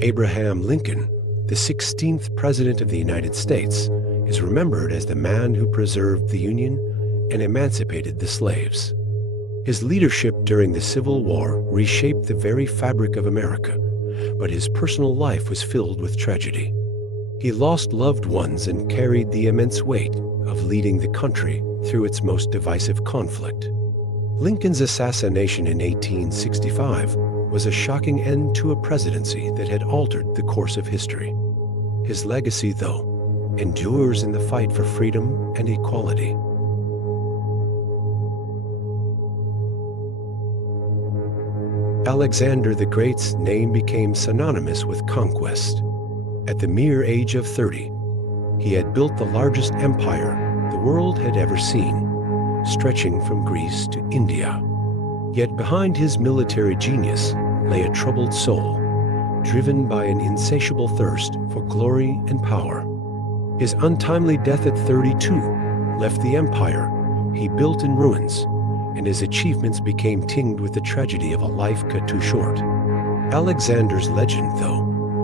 Abraham Lincoln, the 16th President of the United States, is remembered as the man who preserved the Union and emancipated the slaves. His leadership during the Civil War reshaped the very fabric of America, but his personal life was filled with tragedy. He lost loved ones and carried the immense weight of leading the country through its most divisive conflict. Lincoln's assassination in 1865 was a shocking end to a presidency that had altered the course of history. His legacy, though, endures in the fight for freedom and equality. Alexander the Great's name became synonymous with conquest. At the mere age of 30, he had built the largest empire the world had ever seen, stretching from Greece to India. Yet behind his military genius lay a troubled soul, driven by an insatiable thirst for glory and power. His untimely death at 32 left the empire he built in ruins, and his achievements became tinged with the tragedy of a life cut too short. Alexander's legend, though,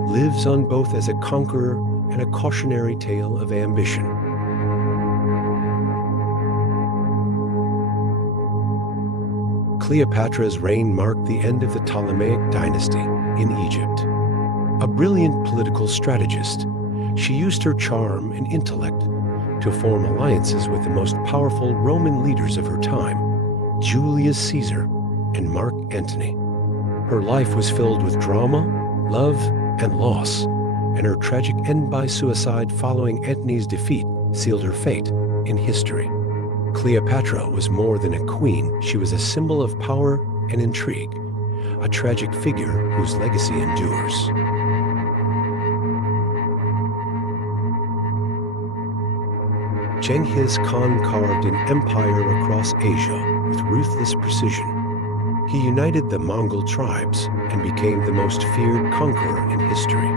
lives on both as a conqueror and a cautionary tale of ambition. Cleopatra's reign marked the end of the Ptolemaic dynasty in Egypt. A brilliant political strategist, she used her charm and intellect to form alliances with the most powerful Roman leaders of her time, Julius Caesar and Mark Antony. Her life was filled with drama, love, and loss, and her tragic end by suicide following Antony's defeat sealed her fate in history. Cleopatra was more than a queen, she was a symbol of power and intrigue, a tragic figure whose legacy endures. Genghis Khan carved an empire across Asia with ruthless precision. He united the Mongol tribes and became the most feared conqueror in history.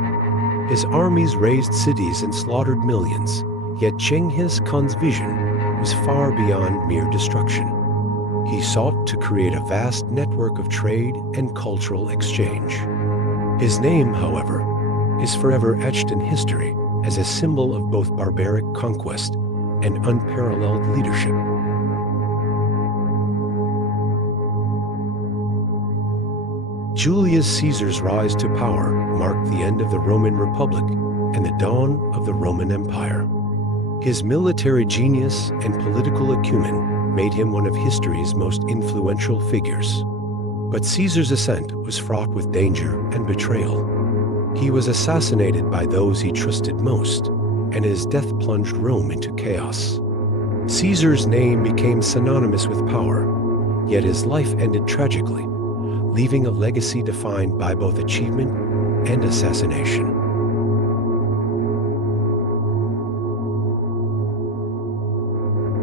His armies razed cities and slaughtered millions, yet Genghis Khan's vision was far beyond mere destruction. He sought to create a vast network of trade and cultural exchange. His name, however, is forever etched in history as a symbol of both barbaric conquest and unparalleled leadership. Julius Caesar's rise to power marked the end of the Roman Republic and the dawn of the Roman Empire. His military genius and political acumen made him one of history's most influential figures. But Caesar's ascent was fraught with danger and betrayal. He was assassinated by those he trusted most, and his death plunged Rome into chaos. Caesar's name became synonymous with power, yet his life ended tragically, leaving a legacy defined by both achievement and assassination.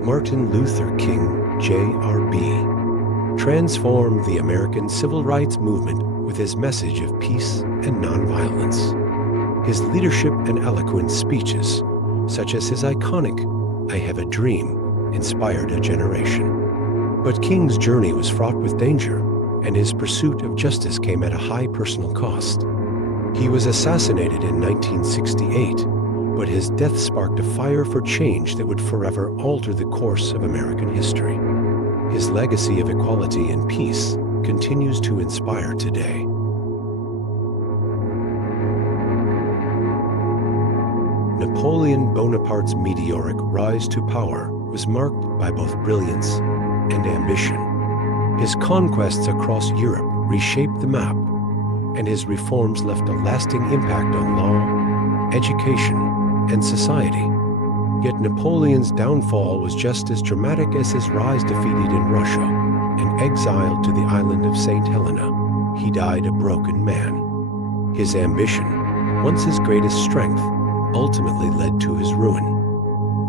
Martin Luther King, Jr.B., transformed the American civil rights movement with his message of peace and nonviolence. His leadership and eloquent speeches, such as his iconic "I Have a Dream," inspired a generation. But King's journey was fraught with danger, and his pursuit of justice came at a high personal cost. He was assassinated in 1968, but his death sparked a fire for change that would forever alter the course of American history. His legacy of equality and peace continues to inspire today. Napoleon Bonaparte's meteoric rise to power was marked by both brilliance and ambition. His conquests across Europe reshaped the map, and his reforms left a lasting impact on law, education, and society. Yet Napoleon's downfall was just as dramatic as his rise. Defeated in Russia and exiled to the island of St. Helena, he died a broken man. His ambition, once his greatest strength, ultimately led to his ruin.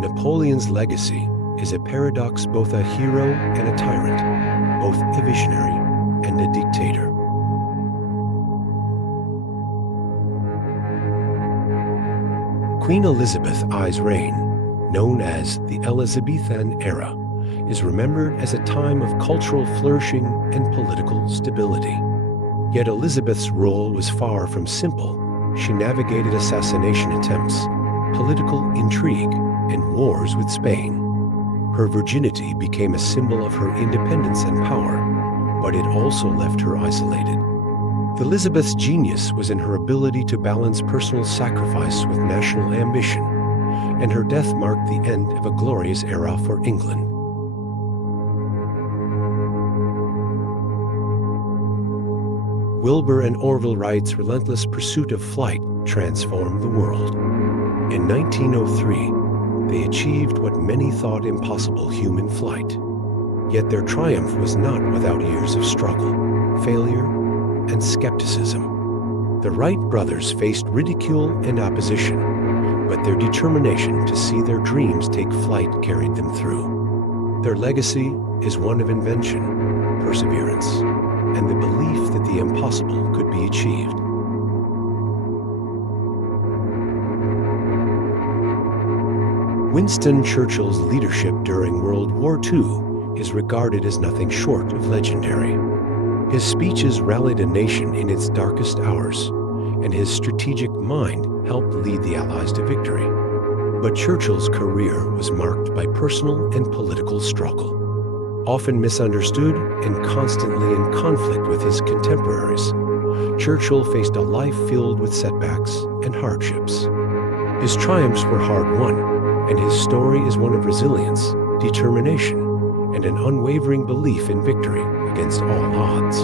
Napoleon's legacy is a paradox, both a hero and a tyrant, both a visionary and a dictator. Queen Elizabeth I's reign, known as the Elizabethan era, is remembered as a time of cultural flourishing and political stability. Yet Elizabeth's role was far from simple she navigated assassination attempts, political intrigue, and wars with Spain. Her virginity became a symbol of her independence and power, but it also left her isolated. Elizabeth's genius was in her ability to balance personal sacrifice with national ambition, and her death marked the end of a glorious era for England. Wilbur and Orville Wright's relentless pursuit of flight transformed the world. In 1903, they achieved what many thought impossible: human flight. Yet their triumph was not without years of struggle, failure, and skepticism. The Wright brothers faced ridicule and opposition, but their determination to see their dreams take flight carried them through. Their legacy is one of invention, perseverance, and the belief that the impossible could be achieved. Winston Churchill's leadership during World War II is regarded as nothing short of legendary. His speeches rallied a nation in its darkest hours, and his strategic mind helped lead the Allies to victory. But Churchill's career was marked by personal and political struggle. Often misunderstood and constantly in conflict with his contemporaries, Churchill faced a life filled with setbacks and hardships. His triumphs were hard-won, and his story is one of resilience, determination, and an unwavering belief in victory against all odds.